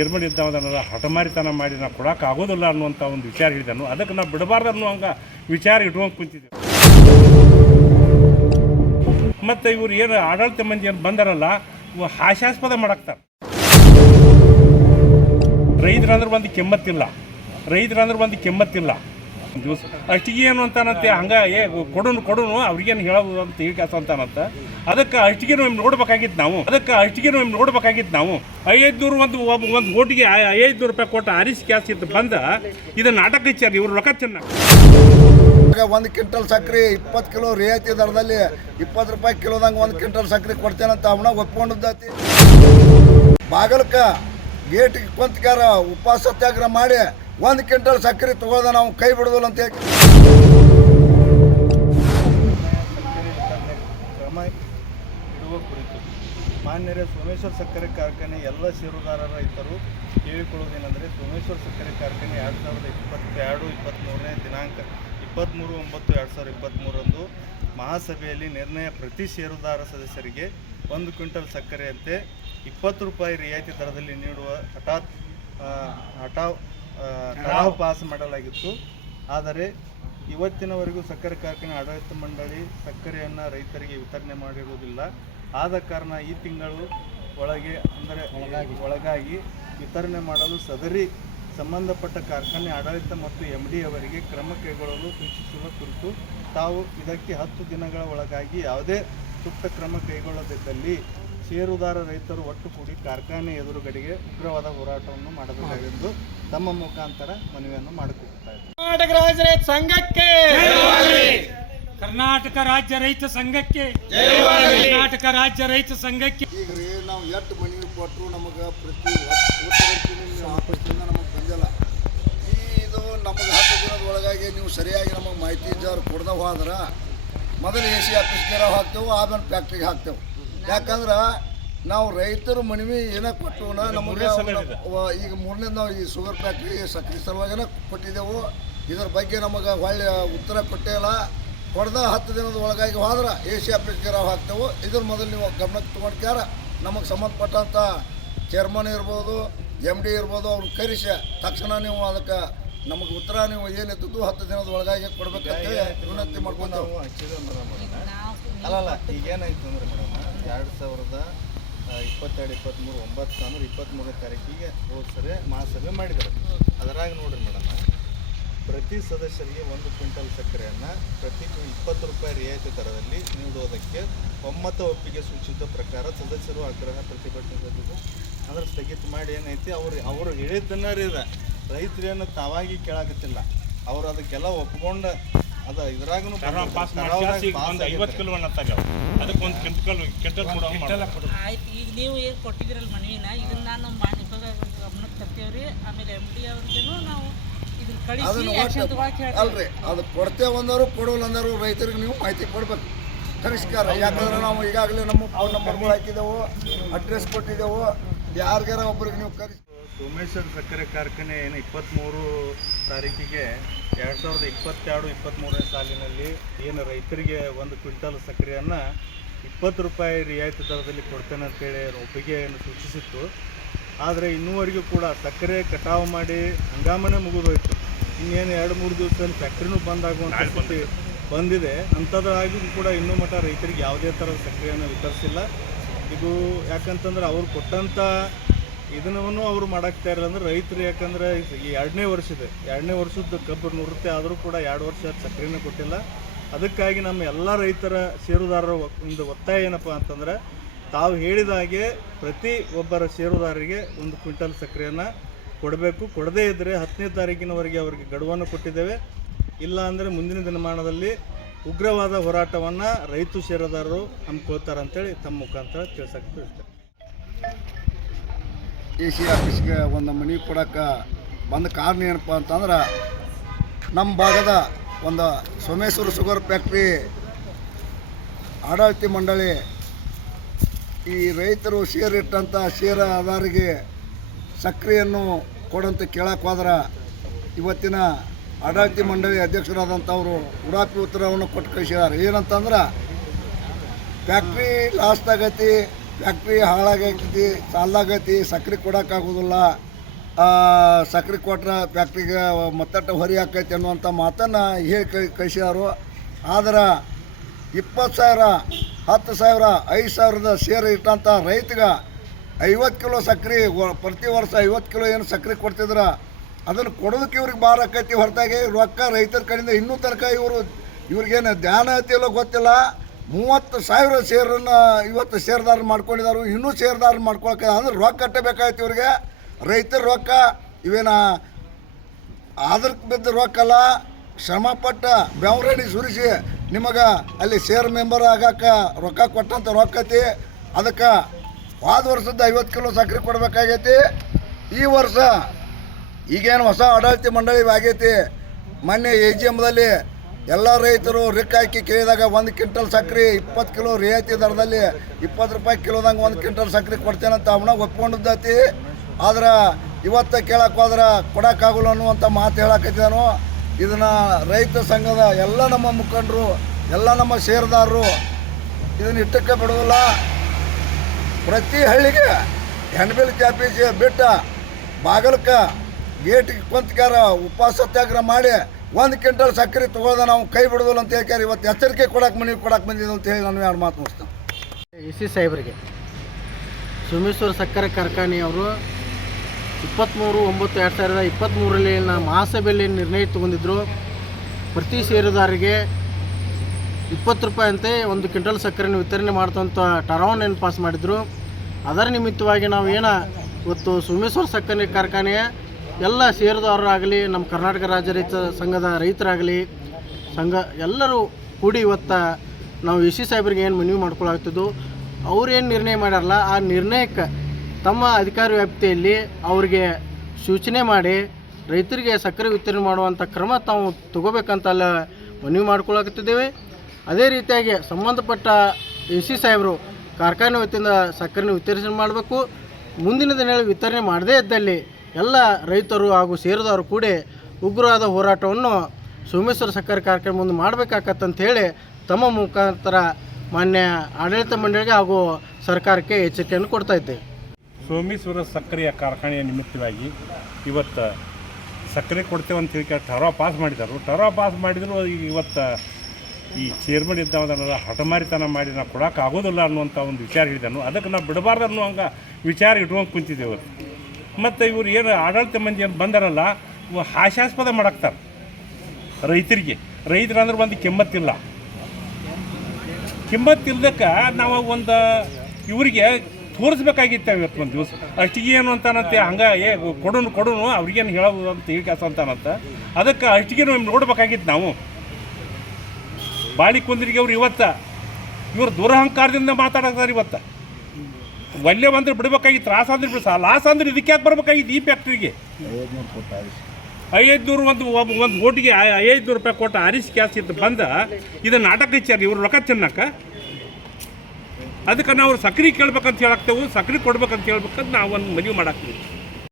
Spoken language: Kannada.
ಚೇರ್ಮನ್ ಇದ್ದವದನ್ನೆಲ್ಲ ಹಠಮಾರಿತನ ಮಾಡಿ ನಾವು ಕೊಡಕ್ಕೆ ಆಗೋದಿಲ್ಲ ಅನ್ನುವಂಥ ಒಂದು ವಿಚಾರ ಹೇಳಿದನು. ಅದಕ್ಕೆ ನಾವು ಬಿಡಬಾರ್ದು ಅನ್ನೋ ಹಂಗೆ ವಿಚಾರ ಇಟ್ಕೊಂಡು ಕುಂತಿದ್ದೆ. ಮತ್ತು ಇವ್ರು ಏನು ಆಡಳಿತ ಮಂದಿ ಏನು ಬಂದಾರಲ್ಲ ಹಾಸ್ಯಾಸ್ಪದ ಮಾಡಾಕ್ತಾರೆ. ರೈತರಂದ್ರೆ ಒಂದು ಕೆಮ್ಮತ್ತಿಲ್ಲ. ರೈತರಂದ್ರೆ ಒಂದು ಕೆಮ್ಮತ್ತಿಲ್ಲ. ಅಷ್ಟಿಗೆ ಏನು ಅಂತಾನಂತೆ, ಹಂಗೆ, ಏ, ಕೊಡೋನು ಕೊಡೋನು, ಅವ್ರಿಗೇನು ಹೇಳೋದು ಅಂತ ಹೇಳಿ ಅಂತಾನಂತ. ಅದಕ್ಕೆ ಅಷ್ಟಿಗೆ ನಾವು ನೋಡ್ಬೇಕಾಗಿತ್ತು ನಾವು. ಅದಕ್ಕೆ ಅಷ್ಟಿಗೆ ನಾವು ನೋಡ್ಬೇಕಾಗಿತ್ತು ನಾವು. ಐದನೂರು ಒಂದು ಒಬ್ಬ ಒಂದು ಓಟಿಗೆ ಐದನೂರು ರೂಪಾಯಿ ಕೊಟ್ಟು ಆರಿಸಿ ಕ್ಯಾಸ್ ಇದ್ದು ಬಂದ ಇದು ನಾಟಕ ಇಚ್ಚಾರ ಇವ್ರು ರೊಕ್ಕ ಚೆನ್ನಾಗಿ ಒಂದು ಕ್ವಿಂಟಲ್ ಸಕ್ಕರೆ ಇಪ್ಪತ್ತು ಕಿಲೋ ರಿಯಾಯಿತಿ ದರದಲ್ಲಿ ಇಪ್ಪತ್ತು ರೂಪಾಯಿ ಕಿಲೋದಂಗೆ ಒಂದು ಕ್ವಿಂಟಲ್ ಸಕ್ಕರೆ ಕೊಡ್ತೇನಂತ ಅವನ ಒಪ್ಕೊಂಡಿದ್ದಾತಿ ಬಾಗಲಕ ಗೇಟಿಗೆ ಕುಂತ್ಕಾರ ಉಪವಾಸ ಸತ್ಯಾಗ್ರಹ ಮಾಡಿ ಒಂದು ಕ್ವಿಂಟಲ್ ಸಕ್ಕರೆ ತಗೊಳ್ದ ನಾವು ಕೈ ಬಿಡೋದಿಲ್ಲ ಅಂತ ಕ್ರಮ ಇಡುವ ಕುರಿತು ಮಾನ್ಯರೇ ಸೋಮೇಶ್ವರ ಸಕ್ಕರೆ ಕಾರ್ಖಾನೆ ಎಲ್ಲ ಷೇರುದಾರರ ರೈತರು ಕೇಳಿಕೊಳ್ಳುವುದೇನೆಂದರೆ ಸೋಮೇಶ್ವರ ಸಕ್ಕರೆ ಕಾರ್ಖಾನೆ ಎರಡು ಸಾವಿರದ ಇಪ್ಪತ್ತೆರಡು ಇಪ್ಪತ್ತ್ಮೂರನೇ ದಿನಾಂಕ ಇಪ್ಪತ್ತ್ಮೂರು ಒಂಬತ್ತು ಎರಡು ಸಾವಿರದ ಇಪ್ಪತ್ತ್ಮೂರರಂದು ಮಹಾಸಭೆಯಲ್ಲಿ ನಿರ್ಣಯ ಪ್ರತಿ ಷೇರುದಾರ ಸದಸ್ಯರಿಗೆ ಒಂದು ಕ್ವಿಂಟಲ್ ಸಕ್ಕರೆಯಂತೆ ಇಪ್ಪತ್ತು ರೂಪಾಯಿ ರಿಯಾಯಿತಿ ದರದಲ್ಲಿ ನೀಡುವ ಹಠಾತ್ ಹಠಾ ಹಠಾವ್ ಪಾಸ್ ಮಾಡಲಾಗಿತ್ತು. ಆದರೆ ಇವತ್ತಿನವರೆಗೂ ಸಕ್ಕರೆ ಕಾರ್ಖಾನೆ ಆಡಳಿತ ಮಂಡಳಿ ಸಕ್ಕರೆಯನ್ನು ರೈತರಿಗೆ ವಿತರಣೆ ಮಾಡಿರುವುದಿಲ್ಲ. ಆದ ಕಾರಣ ಈ ತಿಂಗಳು ಒಳಗೆ ಅಂದರೆ ಒಳಗಾಗಿ. ವಿತರಣೆ ಮಾಡಲು ಸದರಿ ಸಂಬಂಧಪಟ್ಟ ಕಾರ್ಖಾನೆ ಆಡಳಿತ ಮತ್ತು ಎಂ ಡಿ ಅವರಿಗೆ ಕ್ರಮ ಕೈಗೊಳ್ಳಲು ಸೂಚಿಸುವ ಕುರಿತು ತಾವು ಇದಕ್ಕೆ ಹತ್ತು ದಿನಗಳ ಒಳಗಾಗಿ ಯಾವುದೇ ಸೂಕ್ತ ಕ್ರಮ ಕೈಗೊಳ್ಳದಿದ್ದಲ್ಲಿ ಷೇರುದಾರ ರೈತರು ಒಟ್ಟು ಕೂಡಿ ಕಾರ್ಖಾನೆ ಎದುರುಗಡೆಗೆ ಉಗ್ರವಾದ ಹೋರಾಟವನ್ನು ಮಾಡಬೇಕಾಗೆಂದು ತಮ್ಮ ಮುಖಾಂತರ ಮನವಿಯನ್ನು ಮಾಡಿಕೊಡ್ತಾ ಇದ್ದಾರೆ ಕರ್ನಾಟಕ ರಾಜ್ಯ ರೈತ ಸಂಘಕ್ಕೆ. ಕರ್ನಾಟಕ ರಾಜ್ಯ ರೈತ ಸಂಘಕ್ಕೆ. ಕರ್ನಾಟಕ ರಾಜ್ಯ ರೈತ ಸಂಘಕ್ಕೆ. ಈಗ ರೀ ನಾವು ಎಷ್ಟು ಮನವಿ ಕೊಟ್ಟರು ನಮಗೆ ಪ್ರತಿ ಆಫೀಸಿಂದ ನಮಗೆ ಬಂದಿಲ್ಲ. ಈ ಇದು ನಮಗೆ ಹತ್ತು ದಿನದ ಒಳಗಾಗಿ ನೀವು ಸರಿಯಾಗಿ ನಮಗೆ ಮಾಹಿತಿ ಇದ್ದವ್ರು ಕೊಡ್ದ ಹೋದ್ರೆ ಮೊದಲು ಎ ಸಿ ಆಫೀಸ್ಗೆ ಹಾಕ್ತೇವೆ ಆಮೇಲೆ ಫ್ಯಾಕ್ಟ್ರಿಗೆ ಹಾಕ್ತೇವೆ. ಯಾಕಂದ್ರೆ ನಾವು ರೈತರು ಮನವಿ ಏನಕ್ಕೆ ಕೊಟ್ಟು ನಮಗೆ ಈಗ ಮೂರನೇ ನಾವು ಈ ಶುಗರ್ ಫ್ಯಾಕ್ಟ್ರಿ ಸಕ್ಕರೆ ಸಲುವಾಗಿನ ಕೊಟ್ಟಿದ್ದೆವು. ಇದರ ಬಗ್ಗೆ ನಮಗೆ ಒಳ್ಳೆ ಉತ್ತರ ಕೊಟ್ಟೇ ಇಲ್ಲ. ಹೊಡೆದ ಹತ್ತು ದಿನದ ಒಳಗಾಗಿ ಹೋದ್ರೆ ಏಷ್ಯಾ ನಾವು ಹಾಕ್ತೇವೆ. ಇದ್ರ ಮೊದಲು ನೀವು ಗಮನಕ್ಕೆ ತೊಗೊಂಡ್ಕಾರ ನಮಗೆ ಸಂಬಂಧಪಟ್ಟಂಥ ಚೇರ್ಮನ್ ಇರ್ಬೋದು ಎಂ ಡಿ ಇರ್ಬೋದು ಅವ್ರನ್ನ ಕರೆಸಿ ತಕ್ಷಣ ನೀವು ಅದಕ್ಕೆ ನಮಗೆ ಉತ್ತರ ನೀವು ಏನಿದ್ದು ಹತ್ತು ದಿನದ ಒಳಗಾಗಿ ಕೊಡ್ಬೇಕಂತ ವಿನಂತಿ ಮಾಡ್ಕೊಂಡು ಅಲ್ಲ ಅಲ್ಲ ಈಗೇನಾಯ್ತು ಅಂದ್ರೆ ಮೇಡಮ್ ಎರಡು ಸಾವಿರದ ಇಪ್ಪತ್ತೆರಡು, ಇಪ್ಪತ್ತ್ಮೂರು, ಒಂಬತ್ತು ಸಾವಿರ ಇಪ್ಪತ್ತ್ಮೂರನೇ ತಾರೀಕಿಗೆ ಸರಿ ಮಹಾಸಭೆ ಮಾಡಿದ್ದಾರೆ. ಅದರಾಗ ನೋಡ್ರಿ ಮೇಡಮ್, ಪ್ರತಿ ಸದಸ್ಯರಿಗೆ ಒಂದು ಕ್ವಿಂಟಲ್ ಸಕ್ಕರೆಯನ್ನು ಪ್ರತಿ ಇಪ್ಪತ್ತು ರೂಪಾಯಿ ರಿಯಾಯಿತಿ ದರದಲ್ಲಿ ನೀಡುವುದಕ್ಕೆ ಒಮ್ಮತ ಒಪ್ಪಿಗೆ ಸೂಚಿಸಿದ ಪ್ರಕಾರ ಸದಸ್ಯರು ಆಗ್ರಹ ಪ್ರತಿಭಟನೆ ಅಂದ್ರೆ ಸ್ಥಗಿತ ಮಾಡಿ ಏನೈತಿ, ಅವ್ರು ಅವರು ಹೇಳಿದ್ದನ್ನ ರೀ ರೈತರೇನು ತಾವಾಗಿ ಕೇಳಾಕತ್ತಿಲ್ಲ. ಅವ್ರು ಅದಕ್ಕೆಲ್ಲ ಒಪ್ಕೊಂಡ ಅದ ಇದ್ರಾಗೂ ಪಾಸ್ ಮಾಡಿ. ಒಂದು ಐವತ್ತು ಕಿಲೋ ಅನ್ನತ್ತಾರೆ ಅದಕ್ಕೆ ಒಂದು ಕೆಂಪಲ್ ಕೆಟ್ಟಲ್ ಕೊಡೋ ಆಯ್ತು. ಈಗ ನೀವು ಏನು ಕೊಟ್ಟಿದ್ದೀರಲ್ಲ ಮನವಿನ ಇದನ್ನ ನಾನು ಮಾಡಿ ಗಮನಕ್ಕೆ ತರ್ತೇವ್ರಿ. ಆಮೇಲೆ ಎಂ ಡಿ ಅವ್ರಿಗೂ ನಾವು ಇದನ್ನ ಕಳಿಸಿ ಅಲ್ರಿ ಅದು ಕೊಡ್ತೇವೆ ಅಂದರು ಕೊಡೋಲ್ಲ ಅಂದರು ರೈತರಿಗೆ ನೀವು ಮಾಹಿತಿ ಕೊಡ್ಬೇಕು. ಕನಿಷ್ಕಾರ ಯಾಕಂದ್ರೆ ನಾವು ಈಗಾಗಲೇ ನಮ್ಮ ಫೋನ್ ನಂಬರ್ಗಳು ಹಾಕಿದ್ದೆವು ಅಡ್ರೆಸ್ ಕೊಟ್ಟಿದ್ದೆವು ಯಾರಿಗಾರ ಒಬ್ರಿಗೆ ನೀವು ಕರೆಸಿ ಸೋಮೇಶ್ವರ ಸಕ್ಕರೆ ಕಾರ್ಖಾನೆ ಏನು ಇಪ್ಪತ್ತ್ಮೂರು ತಾರೀಕಿಗೆ ಎರಡು ಸಾವಿರದ ಇಪ್ಪತ್ತೆರಡು ಇಪ್ಪತ್ತ್ಮೂರನೇ ಸಾಲಿನಲ್ಲಿ ಏನು ರೈತರಿಗೆ ಒಂದು ಕ್ವಿಂಟಲ್ ಸಕ್ಕರೆಯನ್ನು ಇಪ್ಪತ್ತು ರೂಪಾಯಿ ರಿಯಾಯಿತಿ ದರದಲ್ಲಿ ಕೊಡ್ತೇನೆ ಅಂತೇಳಿ ಒಪ್ಪಿಗೆಯನ್ನು ಸೂಚಿಸಿತ್ತು. ಆದರೆ ಇನ್ನೂವರೆಗೂ ಕೂಡ ಸಕ್ಕರೆ ಕಟಾವು ಮಾಡಿ ಹಂಗಾಮನೆ ಮುಗಿದೋಯ್ತು. ಇನ್ನೇನು ಎರಡು ಮೂರು ದಿವಸದಲ್ಲಿ ಫ್ಯಾಕ್ಟ್ರಿನೂ ಬಂದ್ ಆಗುವಂಥ ಸ್ಥಿತಿ ಬಂದಿದೆ. ಅಂಥದ್ದಾಗಿಯೂ ಕೂಡ ಇನ್ನೂ ಮಟ್ಟ ರೈತರಿಗೆ ಯಾವುದೇ ಥರದ ಸಕ್ಕರೆಯನ್ನು ವಿತರಿಸಿಲ್ಲ. ಇದು ಯಾಕಂತಂದ್ರೆ ಅವ್ರು ಕೊಟ್ಟಂಥ ಇದನ್ನೂ ಅವರು ಮಾಡಾಕ್ತಾ ಇರಲ್ಲ ಅಂದ್ರೆ ರೈತರು, ಯಾಕಂದ್ರೆ ಈ ಎರಡನೇ ವರ್ಷದ ಎರಡನೇ ವರ್ಷದ ಕಬ್ಬು ನುರುತ್ತೆ, ಆದರೂ ಕೂಡ ಎರಡು ವರ್ಷ ಸಕ್ಕರೆನ ಕೊಟ್ಟಿಲ್ಲ. ಅದಕ್ಕಾಗಿ ನಮ್ಮ ಎಲ್ಲ ರೈತರ ಷೇರುದಾರರ ಒಂದು ಒತ್ತಾಯ ಏನಪ್ಪ ಅಂತಂದ್ರೆ, ತಾವು ಹೇಳಿದ ಹಾಗೆ ಪ್ರತಿ ಒಬ್ಬರ ಷೇರುದಾರರಿಗೆ ಒಂದು ಕ್ವಿಂಟಲ್ ಸಕ್ಕರೆಯನ್ನು ಕೊಡಬೇಕು. ಕೊಡದೇ ಇದ್ದರೆ ಹತ್ತನೇ ತಾರೀಕಿನವರೆಗೆ ಅವರಿಗೆ ಗಡುವನ್ನು ಕೊಟ್ಟಿದ್ದೇವೆ. ಇಲ್ಲ ಅಂದರೆ ಮುಂದಿನ ದಿನಮಾನದಲ್ಲಿ ಉಗ್ರವಾದ ಹೋರಾಟವನ್ನು ರೈತ ಷೇರುದಾರರು ಹಮ್ಮಿಕೊಳ್ತಾರೆ ಅಂತೇಳಿ ತಮ್ಮ ಮುಖಾಂತರ ತಿಳಿಸಕ್ಕೆ ಎ ಸಿ ಆಫೀಸ್ಗೆ ಒಂದು ಮನೆ ಕೊಡೋಕೆ ಬಂದ ಕಾರಣ ಏನಪ್ಪ ಅಂತಂದ್ರೆ ನಮ್ಮ ಭಾಗದ ಒಂದು ಸೋಮೇಶ್ವರ ಶುಗರ್ ಫ್ಯಾಕ್ಟ್ರಿ ಆಡಳಿತ ಮಂಡಳಿ, ಈ ರೈತರು ಶೇರ್ ಇಟ್ಟಂಥ ಷೇರ ಆಧಾರಿಗೆ ಸಕ್ರಿಯನ್ನು ಕೊಡಂತ ಕೇಳಕ್ಕೆ ಹೋದ್ರೆ ಇವತ್ತಿನ ಆಡಳಿತ ಮಂಡಳಿ ಅಧ್ಯಕ್ಷರಾದಂಥವರು ಉಡಾಪಿ ಉತ್ತರವನ್ನು ಕೊಟ್ಟು ಕಳಿಸಿದ್ದಾರೆ. ಏನಂತಂದ್ರೆ ಫ್ಯಾಕ್ಟ್ರಿ ಲಾಸ್ಟ್ ಆಗೈತಿ ಫ್ಯಾಕ್ಟ್ರಿ ಹಾಳಾಗೈತಿ, ಸಾಲಾಗೈತಿ, ಸಕ್ರೆ ಕೊಡೋಕ್ಕಾಗೋದಿಲ್ಲ. ಸಕ್ರೆ ಕೊಟ್ರೆ ಫ್ಯಾಕ್ಟ್ರಿಗೆ ಮತ್ತಟ್ಟು ಹೊರಿ ಆಕೈತಿ ಅನ್ನುವಂಥ ಮಾತನ್ನು ಹೇಳಿ ಕಳಿಸಿದಾರು ಆದ್ರೆ ಇಪ್ಪತ್ತು ಸಾವಿರ, ಹತ್ತು ಸಾವಿರ, ಐದು ಸಾವಿರದ ಸೇರು ಇಟ್ಟಂಥ ರೈತಗೆ ಐವತ್ತು ಕಿಲೋ ಸಕ್ರೆ ಪ್ರತಿ ವರ್ಷ ಐವತ್ತು ಕಿಲೋ ಏನು ಸಕ್ರೆ ಕೊಡ್ತಿದ್ರೆ, ಅದನ್ನು ಕೊಡೋದಕ್ಕೆ ಇವ್ರಿಗೆ ಭಾರ ಆಕೈತಿ ಹೊರತಾಗಿ ರೊಕ್ಕ ರೈತರ ಕಡೆಯಿಂದ ಇನ್ನೂ ತನಕ ಇವರು, ಇವ್ರಿಗೇನು ಧ್ಯಾನ ಐತಿಲ್ಲೋ ಗೊತ್ತಿಲ್ಲ. ಮೂವತ್ತು ಸಾವಿರ ಶೇರನ್ನು ಇವತ್ತು ಷೇರ್ದಾರ ಮಾಡ್ಕೊಂಡಿದ್ದಾರೆ ಇನ್ನೂ ಷೇರ್ದಾರ ಮಾಡ್ಕೊಳಕ್ಕೆ ಅಂದ್ರೆ ರೊಕ್ಕ ಕಟ್ಟಬೇಕಾಯ್ತು ಇವ್ರಿಗೆ. ರೈತರ ರೊಕ್ಕ, ಇವೇನ ಅದಕ್ಕೆ ಬಿದ್ದ ರೊಕ್ಕಲ್ಲ ಶ್ರಮಪಟ್ಟ ಬೆವರಣಿ ಸುರಿಸಿ ನಿಮಗೆ ಅಲ್ಲಿ ಷೇರ್ ಮೆಂಬರ್ ಆಗಕ್ಕೆ ರೊಕ್ಕ ಕೊಟ್ಟಂತ ರೊಕ್ಕ ಐತಿ. ಅದಕ್ಕೆ ಹೋದ ವರ್ಷದ ಐವತ್ತು ಕಿಲೋ ಸಕ್ಕರೆ ಕೊಡಬೇಕಾಗೈತಿ. ಈ ವರ್ಷ ಈಗೇನು ಹೊಸ ಆಡಳಿತ ಮಂಡಳಿ ಆಗೈತಿ. ಮೊನ್ನೆ ಎ ಜಿ ಎಮ್ದಲ್ಲಿ ಎಲ್ಲ ರೈತರು ರಿಕ್ ಹಾಕಿ ಕೇಳಿದಾಗ ಒಂದು ಕ್ವಿಂಟಲ್ ಸಕ್ಕರೆ ಇಪ್ಪತ್ತು ಕಿಲೋ ರಿಯಾಯಿತಿ ದರದಲ್ಲಿ ಇಪ್ಪತ್ತು ರೂಪಾಯಿ ಕಿಲೋದಂಗೆ ಒಂದು ಕ್ವಿಂಟಲ್ ಸಕ್ಕರೆ ಕೊಡ್ತೇನಂತ ಅವನ ಒಪ್ಕೊಂಡಿದ್ದೈತಿ. ಆದ್ರೆ ಇವತ್ತು ಕೇಳಕ್ಕೆ ಹೋದ್ರೆ ಕೊಡೋಕ್ಕಾಗಲ್ಲ ಅನ್ನುವಂಥ ಮಾತು ಹೇಳಕತ್ತಿದ್ದಾನು ಇದನ್ನು ರೈತ ಸಂಘದ ಎಲ್ಲ ನಮ್ಮ ಮುಖಂಡರು, ಎಲ್ಲ ನಮ್ಮ ಷೇರುದಾರರು ಇದನ್ನು ಇಟ್ಟಕ್ಕೆ ಬಿಡೋದಿಲ್ಲ ಪ್ರತಿ ಹಳ್ಳಿಗೆ ಹೆಣ್ಬಿಲ್ ಚಾಪೀಸಿ ಬಿಟ್ಟ ಬಾಗಲಕ್ಕೆ ಗೇಟಿಗೆ ಕುಂತ್ಕಾರ ಉಪವಾಸ ಸತ್ಯಾಗ್ರಹ ಮಾಡಿ ಒಂದು ಕ್ವಿಂಟಲ್ ಸಕ್ಕರೆ ತೊಗೊಳ್ದ ನಾವು ಕೈ ಬಿಡೋದಲ್ಲ ಅಂತ ಹೇಳ್ತಾರೆ ಇವತ್ತು ಎಚ್ಚರಿಕೆ ಕೊಡಕ್ಕೆ ಮನೆ ಕೊಡಕ್ಕೆ ಬಂದಿದ್ದು ಅಂತ ಹೇಳಿ ನಾನು ಎರಡು ಮಾತು ಮುಗಿಸ್ತೇನೆ. ಎ ಸಿ ಸಾಹೇಬ್ರಿಗೆ, ಸೋಮೇಶ್ವರ ಸಕ್ಕರೆ ಕಾರ್ಖಾನೆಯವರು ಇಪ್ಪತ್ತ್ಮೂರು ಒಂಬತ್ತು, ಎರಡು ಸಾವಿರದ ಇಪ್ಪತ್ತ್ಮೂರರಲ್ಲಿ ನಾ ಮಹಾಸಭೆಯಲ್ಲಿ ನಿರ್ಣಯ ತಗೊಂಡಿದ್ದರು ಪ್ರತಿ ಷೇರುದಾರರಿಗೆ ಇಪ್ಪತ್ತು ರೂಪಾಯಿ ಅಂತೆ ಒಂದು ಕ್ವಿಂಟಲ್ ಸಕ್ಕರೆನ ವಿತರಣೆ ಮಾಡ್ತಂತ ಟರಾವಣೆಯನ್ನು ಪಾಸ್ ಮಾಡಿದರು. ಅದರ ನಿಮಿತ್ತವಾಗಿ ನಾವು ಏನ ಇವತ್ತು ಸೋಮೇಶ್ವರ ಸಕ್ಕರೆ ಕಾರ್ಖಾನೆಯ ಎಲ್ಲ ಷೇರುದಾರರಾಗಲಿ ನಮ್ಮ ಕರ್ನಾಟಕ ರಾಜ್ಯ ರೈತ ಸಂಘದ ರೈತರಾಗಲಿ, ಸಂಘ ಎಲ್ಲರೂ ಕೂಡಿ ಇವತ್ತು ನಾವು ಎ ಸಿ ಸಾಹೇಬ್ರಿಗೆ ಏನು ಮನವಿ ಮಾಡ್ಕೊಳಾಗ್ತಿದ್ದು ಅವ್ರೇನು ನಿರ್ಣಯ ಮಾಡ್ಯಾರಲ್ಲ, ಆ ನಿರ್ಣಯಕ್ಕೆ ತಮ್ಮ ಅಧಿಕಾರ ವ್ಯಾಪ್ತಿಯಲ್ಲಿ ಅವರಿಗೆ ಸೂಚನೆ ಮಾಡಿ, ರೈತರಿಗೆ ಸಕ್ಕರೆ ವಿತರಣೆ ಮಾಡುವಂಥ ಕ್ರಮ ತಾವು ತಗೋಬೇಕಂತೆಲ್ಲ ಮನವಿ ಮಾಡ್ಕೊಳಕತ್ತಿದ್ದೇವೆ. ಅದೇ ರೀತಿಯಾಗಿ ಸಂಬಂಧಪಟ್ಟ ಎ ಸಿ ಸಾಹೇಬರು ಕಾರ್ಖಾನೆ ವತಿಯಿಂದ ಸಕ್ಕರೆ ವಿತರಣೆ ಮಾಡಬೇಕು. ಮುಂದಿನ ದಿನಗಳಲ್ಲಿ ವಿತರಣೆ ಮಾಡದೇ ಇದ್ದಲ್ಲಿ ಎಲ್ಲ ರೈತರು ಹಾಗೂ ಸೇರಿದವರು ಕೂಡ ಉಗ್ರವಾದ ಹೋರಾಟವನ್ನು ಸೋಮೇಶ್ವರ ಸಕ್ಕರೆ ಕಾರ್ಖಾನೆ ಮುಂದೆ ಮಾಡಬೇಕಾಗತ್ತಂತ ಹೇಳಿ ತಮ್ಮ ಮುಖಾಂತರ ಮಾನ್ಯ ಆಡಳಿತ ಮಂಡಳಿಗೆ ಹಾಗೂ ಸರ್ಕಾರಕ್ಕೆ ಎಚ್ಚರಿಕೆಯನ್ನು ಕೊಡ್ತಾ ಇದ್ದೇವೆ ಸೋಮೇಶ್ವರ ಸಕ್ಕರೆಯ ಕಾರ್ಖಾನೆಯ ನಿಮಿತ್ತವಾಗಿ ಇವತ್ತು ಸಕ್ಕರೆ ಕೊಡ್ತೇವೆ ಅಂತ ಹೇಳಿ ಟರ ಪಾಸ್ ಮಾಡಿದರು ಟರ ಪಾಸ್ ಮಾಡಿದ್ರು ಇವತ್ತು ಈ ಚೇರ್ಮನ್ ಇದ್ದವನಲ್ಲ ಹಠಮಾರಿತನ ಮಾಡಿ ನಾವು ಕೊಡೋಕ್ಕಾಗೋದಿಲ್ಲ ಅನ್ನುವಂಥ ಒಂದು ವಿಚಾರ ಹೇಳಿದನು ಅದಕ್ಕೆ ನಾವು ಬಿಡಬಾರ್ದು ಅನ್ನೋ ಹಂಗೆ ವಿಚಾರ ಇಟ್ಕೊಂಡು ಕುಂತಿದ್ದೇವೆ. ಮತ್ತು ಇವ್ರು ಏನು ಆಡಳಿತ ಮಂದಿ ಅಂತ ಬಂದಾರಲ್ಲ ಹಾಸ್ಯಾಸ್ಪದ ಮಾಡಾಕ್ತಾರೆ. ರೈತರಿಗೆ. ರೈತರಂದ್ರೆ ಒಂದು ಕೆಮ್ಮತ್ತಿಲ್ಲ. ಕಿಮ್ಮತ್ತಿಲ್ದಕ್ಕೆ ನಾವು ಒಂದು ಇವರಿಗೆ ತೋರಿಸ್ಬೇಕಾಗಿತ್ತು ಇವತ್ತು ಒಂದು ದಿವಸ. ಅಷ್ಟಿಗೆ ಏನು ಅಂತಾನಂತೆ, ಹಂಗೆ, ಏ, ಕೊಡೋನು ಕೊಡೋನು, ಅವ್ರಿಗೇನು ಹೇಳೋದು ಅಂತ ಹೇಳಿ ಕೆಲಸ ಅಂತಾನಂತ. ಅದಕ್ಕೆ ಅಷ್ಟಿಗೆ ನೋಡ್ಬೇಕಾಗಿತ್ತು ನಾವು. ಬಾಳಿ ಕುಂದ್ರಿಗೆ ಅವ್ರು ಇವತ್ತ. ಇವರು ದುರಹಂಕಾರದಿಂದ ಮಾತಾಡಕ್ತಾರೆ ಇವತ್ತು. ಒಳ್ಳೆ ಅಂದ್ರೆ ಬಿಡ್ಬೇಕಾಗಿತ್ತು ತ್ರಾಸ ಅಂದ್ರೆ ಬಿಡ ಲಾಸ್ ಅಂದ್ರೆ ಇದಕ್ಕೆ ಯಾಕೆ ಬರ್ಬೇಕಾಗಿತ್ತು ಈ ಫ್ಯಾಕ್ಟ್ರಿಗೆ ಐದನೂರು ಒಂದು ಒಂದು ಓಟಿಗೆ ಐದನೂರು ರೂಪಾಯಿ ಕೊಟ್ಟು ಆರಿಸಿ ಕ್ಯಾಸ್ ಇದ್ದು ಬಂದ ಇದು ನಾಟಕ ಇಚ್ಚಾರ ಇವ್ರು ರೊಕ್ಕ ತಿನ್ನಕ್ಕ? ಅದಕ್ಕೆ ನಾವು ಸಕ್ರೆ ಕೇಳ್ಬೇಕಂತ ಹೇಳಾಕ್ತೇವೆ ಸಕ್ರೆ ಕೊಡ್ಬೇಕಂತ ಹೇಳ್ಬೇಕಂತ ನಾವು ಒಂದು ಮನವಿ ಮಾಡಾಕ್ತೀವಿ